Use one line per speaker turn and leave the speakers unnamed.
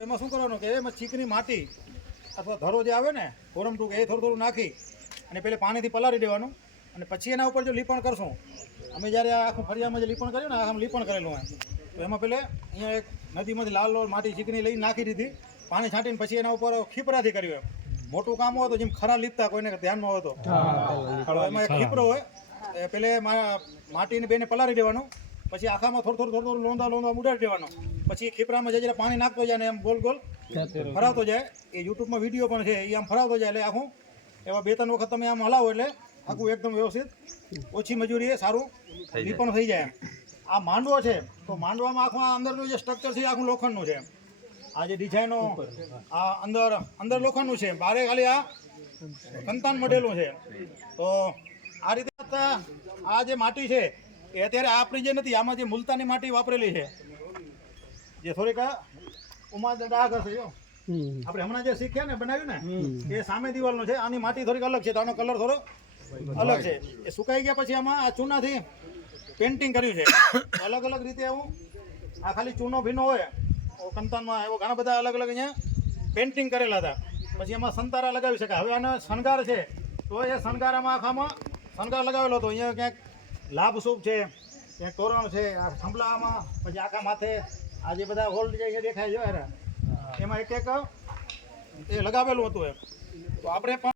એમાં શું કરવાનું કે એમાં ચીકની માટી અથવા ધરો જે આવે ને કોરમ ટૂંક એ થોડું થોડું નાખી અને પેલે પાણીથી પલાળી દેવાનું અને પછી એના ઉપર જો લીપણ કરશું અમે જ્યારે આ આખું ફરિયામાં જે લીપણ કર્યું ને આમ લીપણ કરેલું હોય તો એમાં પેલે અહીંયા એક નદીમાંથી લાલ લાલ માટી ચીકની લઈને નાખી દીધી પાણી છાંટીને પછી એના ઉપર ખીપરાથી કર્યું એમ. મોટું કામ હોય તો જેમ ખરા લીપતા કોઈને ધ્યાનમાં હોય તો. એમાં એક ખીપરો હોય એ પેલે માટીને બેને પલાળી દેવાનું પછી આખામાં થોડું થોડું થોડું થોડું લોંધા લોંદા ઉડાડી દેવાનો. પછી ખીપરામાં જે પાણી નાખતો જાય ને એમ ગોલ ગોલ ફરાવતો જાય. એ યુટ્યુબમાં વીડિયો પણ છે એ આમ ફરાવતો જાય એટલે આખું. એવા બે ત્રણ વખત તમે આમ હલાવો એટલે આખું એકદમ વ્યવસ્થિત. ઓછી મજૂરીએ સારું. નિપણ થઈ જાય એમ. આ માંડવો છે તો માંડવામાં આખું આ અંદરનું જે સ્ટ્રક્ચર છે એ આખું લોખંડનું છે આ જે ડિઝાઇનો આ અંદર અંદર લોખંડનું છે બારે ખાલી આ કંતાન મઢેલું છે તો આ રીતે આ જે માટી છે એ અત્યારે આપણી જે નથી આમાં જે મુલતાની માટી વાપરેલી છે. જે થોડીક આ ઉમા ડાઘ હશે જો આપણે હમણાં જે શીખ્યા ને બનાવ્યું ને એ સામે દિવાલનું છે. આની માટી થોડીક અલગ છે તો આનો કલર થોડો અલગ છે. એ સુકાઈ ગયા પછી આમાં આ ચૂનાથી પેન્ટિંગ કર્યું છે. અલગ અલગ રીતે આવું આ ખાલી ચૂનો ભીનો હોય. કંતાનમાં એવો ઘણા બધા અલગ અલગ અહીંયા પેન્ટિંગ કરેલા હતા. પછી એમાં સંતારા લગાવી શકાય. હવે આનો શણગાર છે. તો એ શણગારામાં આખામાં શણગાર લગાવેલો હતો. અહીંયા ક્યાંક લાભ શુભ છે એક તોરણ છે આ થંભલામાં પછી આખા માથે આ જે બધા હોલ્ડ જે દેખાય છે એમાં એક એક એ લગાવેલું હતું એમ. તો આપણે પણ